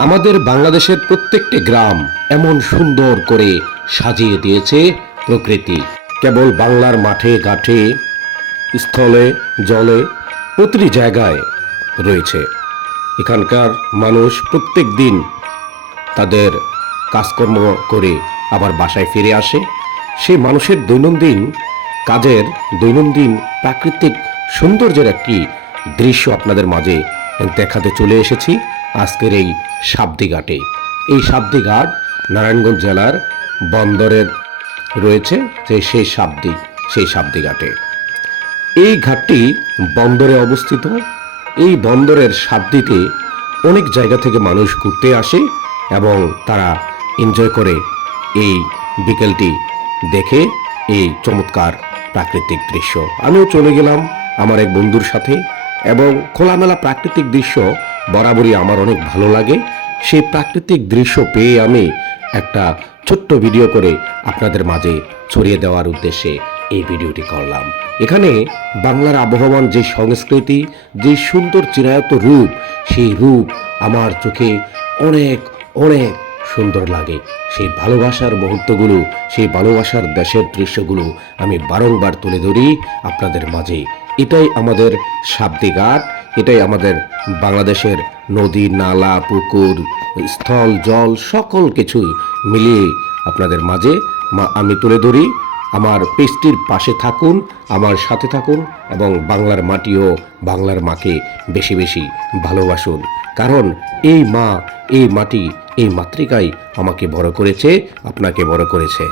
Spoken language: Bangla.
আমাদের বাংলাদেশের প্রত্যেকটি গ্রাম এমন সুন্দর করে সাজিয়ে দিয়েছে প্রকৃতি। কেবল বাংলার মাঠে ঘাটে, স্থলে জলে প্রতিটি জায়গায় রয়েছে। এখানকার মানুষ প্রত্যেক দিন তাদের কাজকর্ম করে আবার বাসায় ফিরে আসে। সেই মানুষের দৈনন্দিন কাজের দৈনন্দিন প্রাকৃতিক সৌন্দর্যের একটি দৃশ্য আপনাদের মাঝে দেখাতে চলে এসেছি আজকের এই সাবদি ঘাটে। এই সাবদি ঘাট নারায়ণগঞ্জ জেলার বন্দরের রয়েছে সেই সাবদি ঘাটে। এই ঘাটটি বন্দরে অবস্থিত। এই বন্দরের সাবদিতে অনেক জায়গা থেকে মানুষ ঘুরতে আসে এবং তারা এনজয় করে এই বিকেলটি দেখে এই চমৎকার প্রাকৃতিক দৃশ্য। আমিও চলে গেলাম আমার এক বন্ধুর সাথে এবং খোলামেলা প্রাকৃতিক দৃশ্য বরাবরই আমার অনেক ভালো লাগে। সেই প্রাকৃতিক দৃশ্য পেয়ে আমি একটা ছোট্ট ভিডিও করে আপনাদের মাঝে ছড়িয়ে দেওয়ার উদ্দেশ্যে এই ভিডিওটি করলাম। এখানে বাংলার আবহমান যে সংস্কৃতি, যে সুন্দর চিরায়ত রূপ, সেই রূপ আমার চোখে অনেক অনেক সুন্দর লাগে। সেই ভালোবাসার মুহূর্তগুলো, সেই ভালোবাসার দেশের দৃশ্যগুলো আমি বারংবার তুলে ধরি আপনাদের মাঝে। এটাই আমাদের সাবদি ঘাট, এটাই আমাদের বাংলাদেশের নদী, নালা, পুকুর, স্থল, জল সকল কিছুই মিলিয়ে আপনাদের মাঝে আমি তুলে ধরি। আমার পেজটির পাশে থাকুন, আমার সাথে থাকুন এবং বাংলার মাটি ও বাংলার মাকে বেশি বেশি ভালোবাসুন। কারণ এই মা, এই মাটি, এই মাতৃকাই আমাকে বড় করেছে, আপনাকে বড় করেছে।